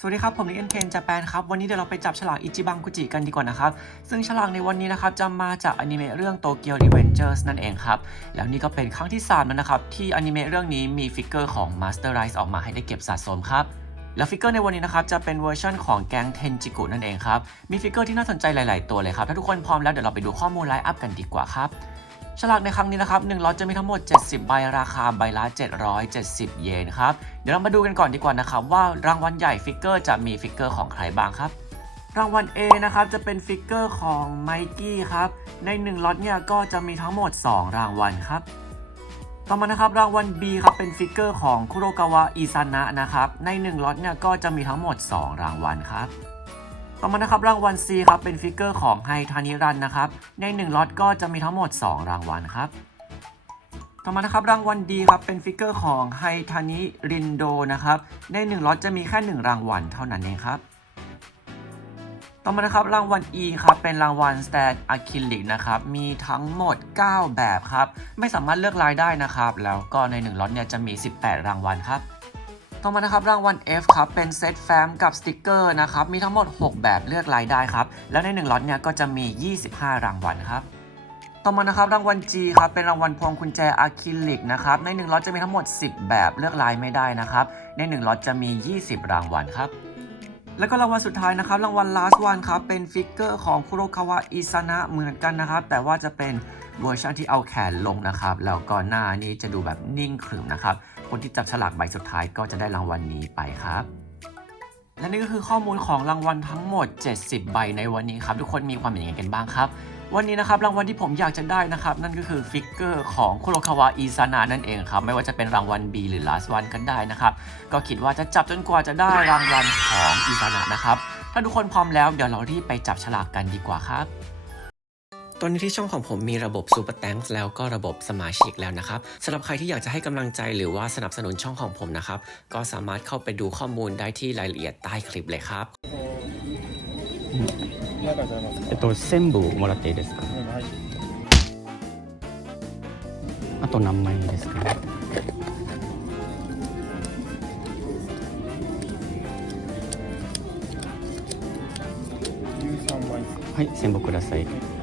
สวัสดีครับ ผมนิเอ็นเคนจากแปนครับ วันนี้เดี๋ยวเราไปจับฉลากอิจิบังกุจิกันดีกว่านะครับ ซึ่งฉลากในวันนี้นะครับจะมาจากอนิเมะเรื่องโตเกียวรีเวนเจอร์สนั่นเองครับ แล้วนี่ก็เป็นครั้งที่ 3 แล้วนะครับ ที่อนิเมะเรื่องนี้มีฟิกเกอร์ของ Master Rise ออกมาให้ได้เก็บสะสมครับแล้วฟิกเกอร์ในวันนี้นะครับจะเป็นเวอร์ชันของแก๊งเทนจิกุนั่นเองครับมีฟิกเกอร์ที่น่าสนใจหลาย ๆ ตัวเลยครับถ้าทุกคนพร้อมแล้วเดี๋ยวเราไปดูข้อมูลไลน์อัพกันดีกว่าครับ ฉลากในครั้งนี้นะครับ1ล็อตจะมีทั้งหมด 70 ใบราคาใบละ 770 เยนครับ เดี๋ยวเรามาดูกันก่อนดีกว่านะครับว่ารางวัลใหญ่ฟิกเกอร์จะมีฟิกเกอร์ของใครบ้างครับ รางวัล A นะครับจะเป็นฟิกเกอร์ของไมกี้ครับใน1ล็อตเนี่ยก็จะมีทั้งหมด 2 รางวัลครับต่อมานะครับรางวัล B ครับเป็นฟิกเกอร์ของคุโรกาวะอิซานะนะครับใน1ล็อตเนี่ยก็จะมีทั้งหมด 2 รางวัลครับ ต่อมานะครับรางวัล C ครับเป็นฟิกเกอร์ของไฮทานิรันนะครับใน1ล็อตก็จะมีทั้งหมด 2 รางวัลครับต่อมานะครับรางวัล D ครับเป็นฟิกเกอร์ของไฮทานิรินโดนะครับใน1ล็อตจะมีแค่ 1 รางวัลเท่านั้นเองครับต่อมานะครับรางวัล E ครับเป็นรางวัล Stand Acrylic นะครับมีทั้งหมด 9 แบบครับไม่สามารถเลือกลายได้นะครับแล้วก็ใน 1ล็อตเนี่ยจะมี 18 รางวัลครับ ต่อมานะครับรางวัล F ครับเป็นเซตแฟ้มกับสติกเกอร์นะครับมีทั้งหมด 6 แบบเลือกลายได้ครับแล้วใน1ล็อตเนี่ยก็จะมี 25 รางวัลครับต่อมานะครับรางวัล G ครับเป็นรางวัลพวงกุญแจอะคริลิกนะครับใน1ล็อตจะมีทั้งหมด 10 แบบเลือกลายไม่ได้นะครับใน1ล็อตจะมี 20 รางวัลครับแล้วก็รางวัลสุดท้ายนะครับรางวัล last one ครับเป็นฟิกเกอร์ของคุโรคาวะอิซานะเหมือนกันนะครับแต่ว่าจะเป็น เวอร์ชันที่เอาแขนลงนะครับ แล้วก็หน้านี้จะดูแบบนิ่งขรึมนะครับ คนที่จับฉลากใบสุดท้ายก็จะได้รางวัลนี้ไปครับ และนี่ก็คือข้อมูลของรางวัลทั้งหมด 70 ใบในวันนี้ครับ ทุกคนมีความเห็นยังไงกันบ้างครับ วันนี้นะครับรางวัลที่ผมอยากจะได้นะครับ นั่นก็คือฟิกเกอร์ของโคโรคาวะอิซานะนั่นเองครับ ไม่ว่าจะเป็นรางวัล B หรือ last one ก็ได้นะครับ ก็คิดว่าจะจับจนกว่าจะได้รางวัลของอิซานะนะครับ ถ้าทุกคนพร้อมแล้วเดี๋ยวเรารีบไปจับฉลากกันดีกว่าครับ ตอนนี้ที่ช่องของผมมีระบบ Super Thanks แล้วก็ระบบสมาชิกแล้วนะครับสำหรับใครที่อยากจะให้กำลังใจหรือว่าสนับสนุนช่องของผมนะครับ ก็สามารถเข้าไปดูข้อมูลได้ที่รายละเอียดใต้คลิปเลยครับ 中じゃいますかえっと、全部もらっていいですかはいあと何枚ですか13枚ですはい、全部ください。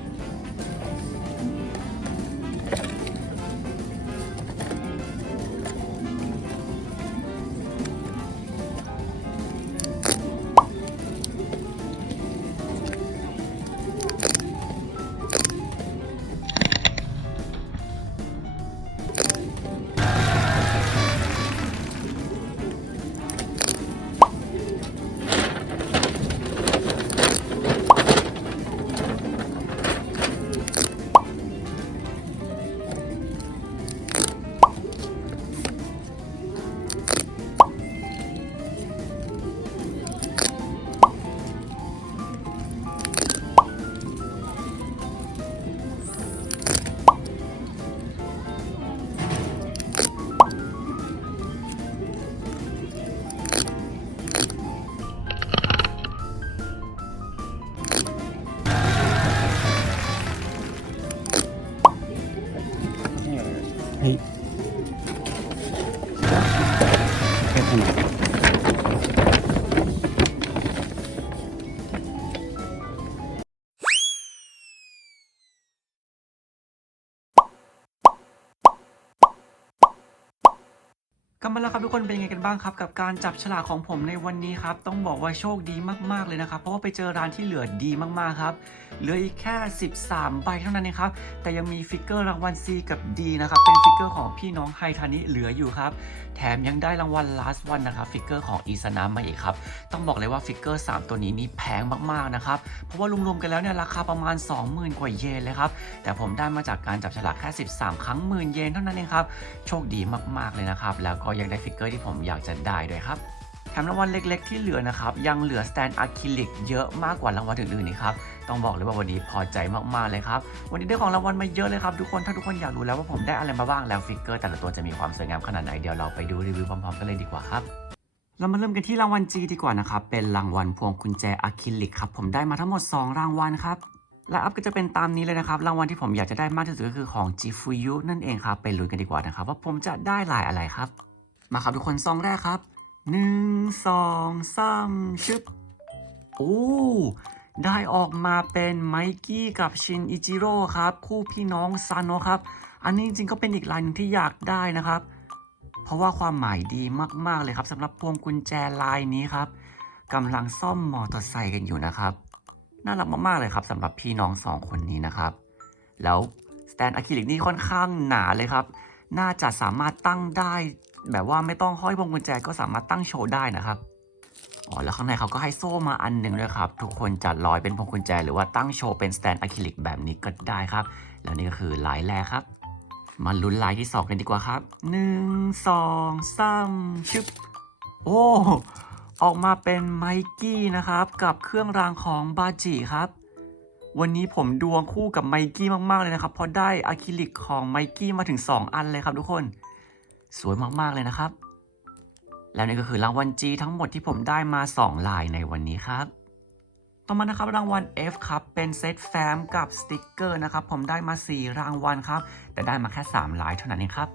กลับมาแล้วครับทุกคนเป็นยังไงกันบ้างครับกับการจับฉลากของผมในวันนี้ครับต้องบอกว่าโชคดีมากๆเลยนะครับเพราะว่าไปเจอร้านที่เหลือดีมากๆครับเหลืออีกแค่ 13 ใบเท่านั้นเองครับแต่ยังมีฟิกเกอร์รางวัล C กับ D นะครับเป็นฟิกเกอร์ของพี่น้องไฮทานิเหลืออยู่ครับแถมยังได้รางวัล last one นะครับฟิกเกอร์ของอีสนามาอีกครับต้องบอกเลยว่าฟิกเกอร์ 3 ตัวนี้นี่แพงมากๆนะครับเพราะว่ารวมๆกันแล้วเนี่ยราคาประมาณ 20,000 กว่าเยนเลยครับแต่ผมได้มาจากการจับฉลากแค่ 13 ครั้งหมื่นเยนเท่านั้นเองครับโชคดีมากๆเลยนะครับแล้วก็ยังได้ฟิกเกอร์ที่ผมอยากจะได้ด้วยครับแถมรางวัลเล็กๆ ที่เหลือนะครับ ยังเหลือสแตนอะคริลิกเยอะมากกว่ารางวัลอื่นๆนี่ครับ ต้องบอกเลยว่าวันนี้พอใจมากๆเลยครับ วันนี้ได้ของรางวัลมาเยอะเลยครับ ทุกคนถ้าทุกคนอยากรู้แล้วว่าผมได้อะไรมาบ้างแล้วฟิกเกอร์แต่ละตัวจะมีความสวยงามขนาดไหนเดี๋ยวเราไปดูรีวิวพร้อมๆกันเลยดีกว่าครับเรามาเริ่มกันที่รางวัล G ดีกว่านะครับ เป็นรางวัลพวงกุญแจอะคริลิกครับ ผมได้มาทั้งหมด 2 รางวัลครับ และอัพก็จะเป็นตามนี้เลยนะครับ รางวัลที่ผมอยากจะได้มากที่สุดก็คือของ g f u y u นั่นเองครับ ไปลุ้นกันดีกว่านะครับ ว่าผมจะได้ลายอะไรครับ มาครับทุกคนซองแรกครับหนึ่งสองสามชึบโอ้ได้ออกมาเป็นไมกี้กับชินอิจิโร่ครับ คู่พี่น้องซานโนะครับ อันนี้จริงๆก็เป็นอีกลายหนึงที่อยากได้นะครับ เพราะว่าความหมายดีมากๆเลยครับสำหรับพวงกุญแจลายนี้ครับกำลังซ่อมมอเตอร์ไซค์กันอยู่นะครับ น่ารักมากๆเลยครับสำหรับพี่น้องสองคนนี้นะครับ แล้วสแตนอะคริลิกนี่ค่อนข้างหนาเลยครับ น่าจะสามารถตั้งได้ แบบว่าไม่ต้องห้อยพวงกุญแจก็สามารถตั้งโชว์ได้นะครับอ๋อแล้วข้างในเขาก็ให้โซ่มาอันหนึ่งด้วยครับ ทุกคนจะลอยเป็นพวงกุญแจ หรือว่าตั้งโชว์เป็นสแตนอะคริลิกแบบนี้ก็ได้ครับ แล้วนี่ก็คือลายแรกครับ มาลุ้นลายที่ 2 กันดีกว่าครับ 1 2 3ชึบโอ้ออกมาเป็นไมกี้นะครับ กับเครื่องรางของบาจิครับ วันนี้ผมดวงคู่กับไมกี้มากๆเลยนะครับเพราะได้อะคริลิกของไมกี้มาถึง 2 อันเลยครับทุกคน สวยมากๆเลยนะครับ แล้วนี่ก็คือรางวัล G ทั้งหมดที่ผมได้มา 2 ลายในวันนี้ครับ ต่อมานะครับรางวัล F ครับ เป็นเซตแฟ้มกับสติกเกอร์นะครับ ผมได้มา 4 รางวัลครับ แต่ได้มาแค่ 3 ลายเท่านั้นเองครับ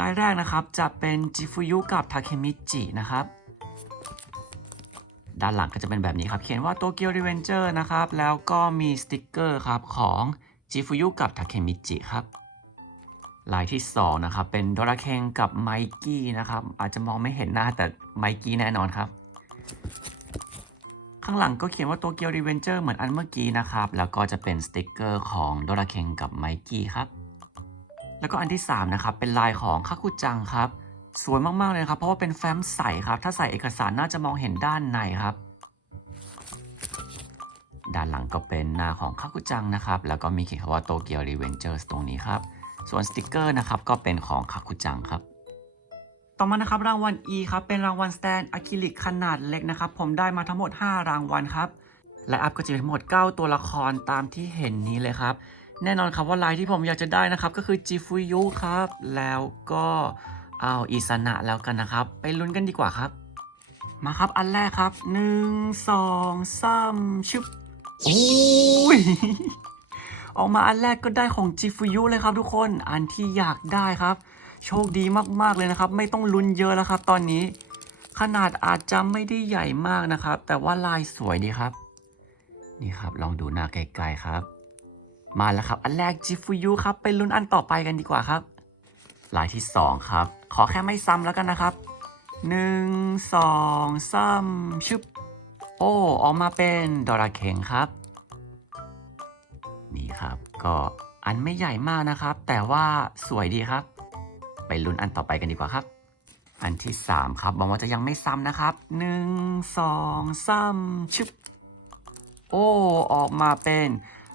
ลายแรกนะครับจะเป็นจิฟุยุกับทาเคมิจินะครับด้านหลังก็จะเป็นแบบนี้ครับ เขียนว่าโตเกียวรีเวนเจอร์นะครับ แล้วก็มีสติกเกอร์ครับของจิฟุยุกับทาเคมิจิครับ ลายที่ 2 นะครับ เป็นโดราเคงกับไมกี้นะครับ อาจจะมองไม่เห็นหน้าแต่ไมกี้แน่นอนครับ ข้างหลังก็เขียนว่าโตเกียวรีเวนเจอร์เหมือนอันเมื่อกี้นะครับ แล้วก็จะเป็นสติกเกอร์ของโดราเคงกับไมกี้ครับ แล้วก็อันที่ 3 นะครับ เป็นลายของคาคุจังครับ สวยมากๆเลยครับ เพราะว่าเป็นแฟ้มใสครับ ถ้าใส่เอกสารน่าจะมองเห็นด้านในครับ ด้านหลังก็เป็นหน้าของคาคุจังนะครับ แล้วก็มีเขียนคำว่าโตเกียวรีเวนเจอร์ตรงนี้ครับ ส่วนสติกเกอร์นะครับก็เป็นของคาคุจังครับ ต่อมานะครับรางวัล E ครับเป็นรางวัลสแตนอะคริลิกขนาดเล็กนะครับ ผมได้มาทั้งหมด 5 รางวัลครับ และอัพก็จะมีทั้งหมด 9 ตัวละครตามที่เห็นนี้เลยครับ แน่นอนครับว่าลายที่ผมอยากจะได้นะครับ ก็คือจิฟุยุครับ แล้วก็เอาอิสนะแล้วกันนะครับ ไปลุ้นกันดีกว่าครับ มาครับอันแรกครับ 1 2 3ชึบโอ้ย ออกมาอันแรกก็ได้ของจิฟุยุเลยครับทุกคน อันที่อยากได้ครับ โชคดีมากๆเลยนะครับ ไม่ต้องลุ้นเยอะแล้วครับ ตอนนี้ ขนาดอาจจะไม่ได้ใหญ่มากนะครับ แต่ว่าลายสวยดีครับ นี่ครับ ลองดูหน้าไกลๆครับ มาแล้วครับ อันแรกจิฟุยุครับ ไปลุ้นอันต่อไปกันดีกว่าครับ ลายที่ 2 ครับ ขอแค่ไม่ซ้ำแล้วกันนะครับ1 2 3ชึบ โอ้ ออกมาเป็นดอราเคงครับ นี่ครับ ก็อันไม่ใหญ่มากนะครับ แต่ว่าสวยดีครับ ไปลุ้นอันต่อไปกันดีกว่าครับ อันที่ 3 ครับบอกว่าจะยังไม่ซ้ำนะครับ 1 2 3ชึบโอ้ออกมาเป็น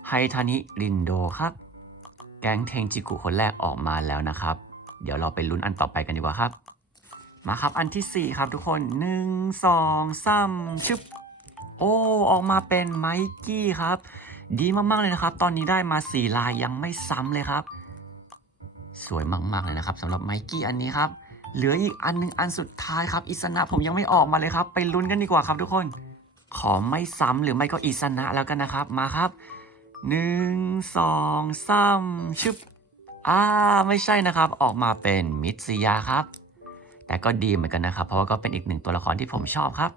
ไฮทานิรินโดครับ แก๊งเทงจิกุคนแรกออกมาแล้วนะครับ เดี๋ยวเราไปลุ้นอันต่อไปกันดีกว่าครับ มาครับอันทีสี่4 ครับทุกคน 1 2 3ชึบโอ้ออกมาเป็นไมกี้ครับ ดีมากๆเลยนะครับ ตอนนี้ได้มา 4 ลายยังไม่ซ้ำเลยครับ สวยมากๆเลยนะครับสำหรับไมกี้อันนี้ครับ เหลืออีกอันหนึงอันสุดท้ายครับอิสนะผมยังไม่ออกมาเลยครับ ไปลุ้นกันดีกว่าครับทุกคน ขอไม่ซ้ำหรือไม่ก็อิสนะแล้วกันนะครับมาครับหนึ่งสองสามชึบอ่าไม่ใช่นะครับออกมาเป็นมิตซิยาครับ แต่ก็ดีเหมือนกันนะครับ เพราะว่าก็เป็นอีกหนึ่งตัวละครที่ผมชอบครับ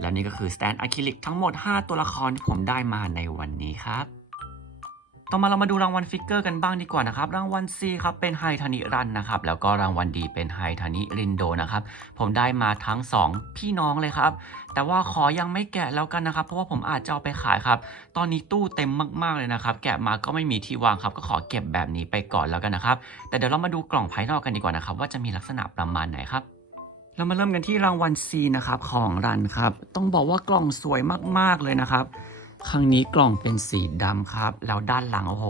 แล้วนี่ก็คือสแตนอะคริลิกทั้งหมด 5 ตัวละครที่ผมได้มาในวันนี้ครับ ต่อมาเรามาดูรางวัลฟิกเกอร์กันบ้างดีกว่านะครับ รางวัล C ครับเป็นไฮทานิรันนะครับ แล้วก็รางวัลดีเป็นไฮทานิรินโดนะครับ ผมได้มาทั้ง 2 พี่น้องเลยครับ แต่ว่าขอยังไม่แกะแล้วกันนะครับ เพราะว่าผมอาจจะเอาไปขายครับ ตอนนี้ตู้เต็มมากๆเลยนะครับ แกะมาก็ไม่มีที่วางครับ ก็ขอเก็บแบบนี้ไปก่อนแล้วกันนะครับ แต่เดี๋ยวเรามาดูกล่องภายนอกกันดีกว่านะครับ ว่าจะมีลักษณะประมาณไหนครับ เรามาเริ่มกันที่รางวัล C นะครับของรันครับ ต้องบอกว่ากล่องสวยมาก ๆ เลยนะครับ ครั้งนี้กล่องเป็นสีดำครับ แล้วด้านหลังโอ้โห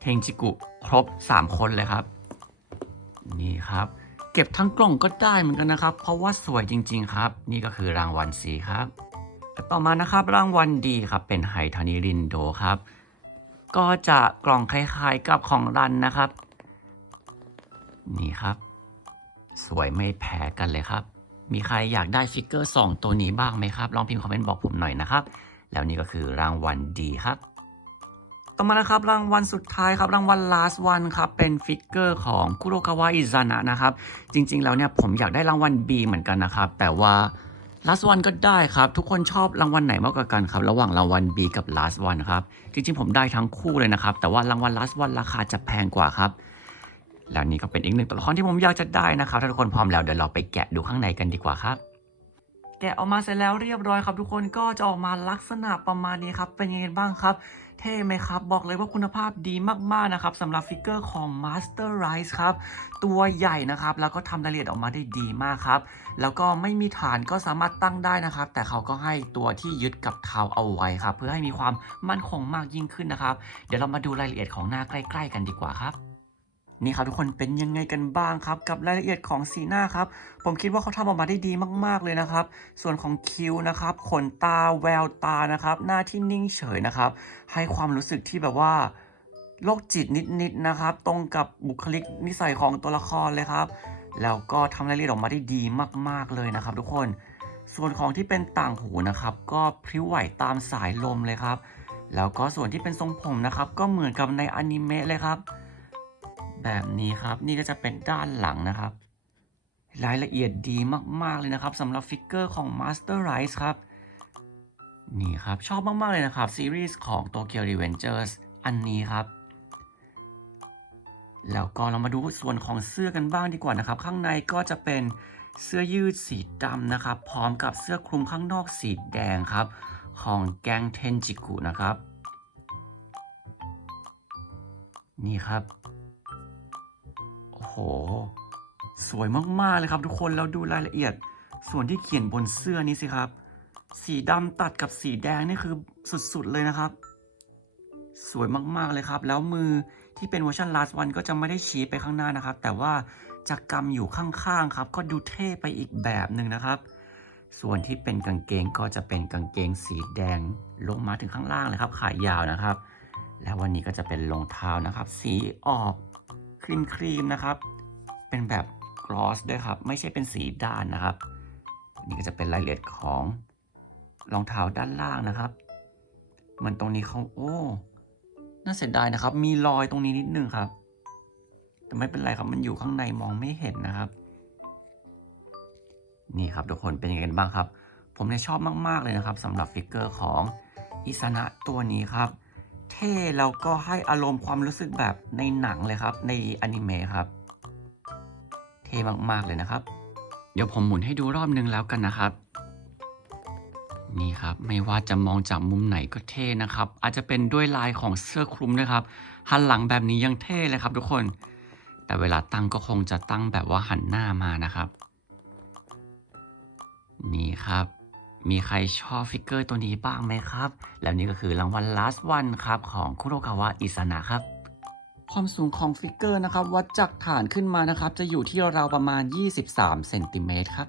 เทงจิกุครบ 3 คนเลยครับ นี่ครับ เก็บทั้งกล่องก็ได้เหมือนกันนะครับ เพราะว่าสวยจริง ๆ ครับ นี่ก็คือรางวัล C ครับต่อมานะครับรางวัลดีครับเป็นไฮทานิรินโดครับ ก็จะกล่องคล้ายๆกับของรันนะครับ นี่ครับ สวยไม่แพ้กันเลยครับ มีใครอยากได้ฟิกเกอร์2ตัวนี้บ้างไหมครับ ลองพิมพ์คอมเมนต์บอกผมหน่อยนะครับ แล้วนี่ก็คือรางวัลดีครับ ต่อมานะครับรางวัลสุดท้ายครับรางวัล last one ครับเป็นฟิกเกอร์ของคุโรคาวะอิซานะนะครับ จริง ๆ แล้วเนี่ยผมอยากได้รางวัล B เหมือนกันนะครับ แต่ว่า last one ก็ได้ครับ ทุกคนชอบรางวัลไหนมากกว่ากันครับ ระหว่างรางวัล B กับ last one ครับ จริง ๆ ผมได้ทั้งคู่เลยนะครับ แต่ว่ารางวัล last one ราคาจะแพงกว่าครับ แล้วนี่ก็เป็นอีกหนึ่งตัวละครที่ผมอยากจะได้นะครับถ้าทุกคนพร้อมแล้วเดี๋ยวเราไปแกะดูข้างในกันดีกว่าครับ แกะออกมาเสร็จแล้วเรียบร้อยครับ ทุกคนก็จะออกมาลักษณะประมาณนี้ครับเป็นยังไงบ้างครับ เท่ไหมครับ บอกเลยว่าคุณภาพดีมากๆนะครับสำหรับฟิกเกอร์ของ Master Rise ครับ ตัวใหญ่นะครับ แล้วก็ทำรายละเอียดออกมาได้ดีมากครับ แล้วก็ไม่มีฐานก็สามารถตั้งได้นะครับ แต่เขาก็ให้ตัวที่ยึดกับเท้าเอาไว้ครับ เพื่อให้มีความมั่นคงมากยิ่งขึ้นนะครับ เดี๋ยวเรามาดูรายละเอียดของหน้าใกล้ ๆ กันดีกว่าครับ นี่ครับทุกคนเป็นยังไงกันบ้างครับ กับรายละเอียดของสีหน้าครับ ผมคิดว่าเขาทำออกมาได้ดีมากๆเลยนะครับ ส่วนของคิ้วนะครับขนตาแววตานะครับ หน้าที่นิ่งเฉยนะครับ ให้ความรู้สึกที่แบบว่าโรคจิตนิดๆนะครับ ตรงกับบุคลิกนิสัยของตัวละครเลยครับ แล้วก็ทำรายละเอียดออกมาได้ดีมากๆเลยนะครับ ทุกคนส่วนของที่เป็นต่างหูนะครับ ก็พริ้วไหวตามสายลมเลยครับ แล้วก็ส่วนที่เป็นทรงผมนะครับ ก็เหมือนกับในอนิเมะเลยครับ แบบนี้ครับ นี่ก็จะเป็นด้านหลังนะครับ รายละเอียดดีมาก ๆ เลยนะครับสำหรับฟิกเกอร์ของ Master Rise ครับ นี่ครับ ชอบมาก ๆ เลยนะครับ ซีรีส์ของ Tokyo Revengers อันนี้ครับ แล้วก็เรามาดูส่วนของเสื้อกันบ้างดีกว่านะครับ ข้างในก็จะเป็นเสื้อยืดสีดำนะครับ พร้อมกับเสื้อคลุมข้างนอกสีแดงครับ ของแกงเทนจิกุนะครับ นี่ครับ โอ้โห สวยมาก ๆ เลยครับทุกคน แล้วดูรายละเอียด ส่วนที่เขียนบนเสื้อนี้สิครับ สีดำตัดกับสีแดงนี่คือสุด ๆ เลยนะครับ สวยมากๆเลยครับ แล้วมือที่เป็นเวอร์ชัน last one ก็จะไม่ได้ชี้ไปข้างหน้านะครับ แต่ว่าจะกำอยู่ข้าง ๆ ครับ ก็ดูเท่ไปอีกแบบหนึ่งนะครับ ส่วนที่เป็นกางเกงก็จะเป็นกางเกงสีแดงลงมาถึงข้างล่างเลยครับ ขายาวนะครับ แล้ววันนี้ก็จะเป็นรองเท้านะครับ สีออก รีมครีมนะครับ เป็นแบบกลอสด้วยครับ ไม่ใช่เป็นสีด้านนะครับ นี่ก็จะเป็นรายละเอียดของรองเท้าด้านล่างนะครับ มันตรงนี้เขาโอ้ น่าเสียดายนะครับ มีรอยตรงนี้นิดนึงครับ แต่ไม่เป็นไรครับ มันอยู่ข้างในมองไม่เห็นนะครับ นี่ครับทุกคนเป็นยังไงกันบ้างครับ ผมเนี่ยชอบมาก ๆ เลยนะครับสำหรับฟิกเกอร์ของอิซานะตัวนี้ครับ เท่แล้วก็ให้อารมณ์ความรู้สึกแบบในหนังเลยครับ ในอนิเมะครับ เท่มากๆเลยนะครับ เดี๋ยวผมหมุนให้ดูรอบนึงแล้วกันนะครับ นี่ครับไม่ว่าจะมองจากมุมไหนก็เท่นะครับ อาจจะเป็นด้วยลายของเสื้อคลุมด้วยครับหันหลังแบบนี้ยังเท่เลยครับ ทุกคน แต่เวลาตั้งก็คงจะตั้งแบบว่าหันหน้ามานะครับ นี่ครับ มีใครชอบฟิกเกอร์ตัวนี้บ้างไหมครับ แล้วนี่ก็คือรางวัล last one ครับของคุโรคาวะอิซานะครับ ความสูงของฟิกเกอร์นะครับ วัดจากฐานขึ้นมานะครับ จะอยู่ที่ราวๆประมาณ 23เซนติเมตรครับ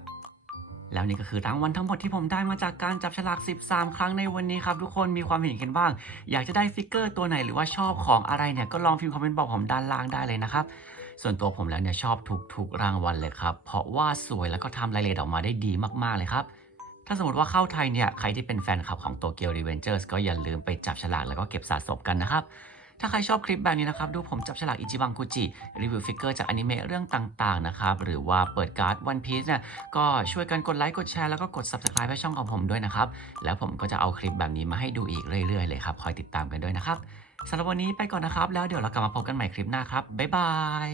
แล้วนี่ก็คือรางวัลทั้งหมดที่ผมได้มาจากการจับฉลาก 13 ครั้งในวันนี้ครับ ทุกคนมีความเห็นกันบ้าง อยากจะได้ฟิกเกอร์ตัวไหนหรือว่าชอบของอะไรเนี่ยก็ลองพิมพ์คอมเมนต์บอกผมด้านล่างได้เลยนะครับส่วนตัวผมแล้วเนี่ยชอบทุกๆรางวัลเลยครับ เพราะว่าสวยแล้วก็ทำรายละเอียดออกมาได้ดีมากๆเลยครับ ถ้าสมมติว่าเข้าไทยเนี่ย ใครที่เป็นแฟนคลับของ Tokyo Revengers ก็อย่าลืมไปจับฉลากแล้วก็เก็บสะสมกันนะครับ ถ้าใครชอบคลิปแบบนี้นะครับ ดูผมจับฉลากอิจิบังกุจิ รีวิวฟิกเกอร์จากอนิเมะเรื่องต่างๆนะครับ หรือว่าเปิดการ์ด One Piece เนี่ยก็ช่วยกันกดไลค์กดแชร์แล้วก็กด Subscribe ให้ช่องของผมด้วยนะครับ แล้วผมก็จะเอาคลิปแบบนี้มาให้ดูอีกเรื่อยๆเลยครับคอยติดตามกันด้วยนะครับสำหรับวันนี้ไปก่อนนะครับ แล้วเดี๋ยวเรากลับมาพบกันใหม่คลิปหน้าครับบ๊ายบาย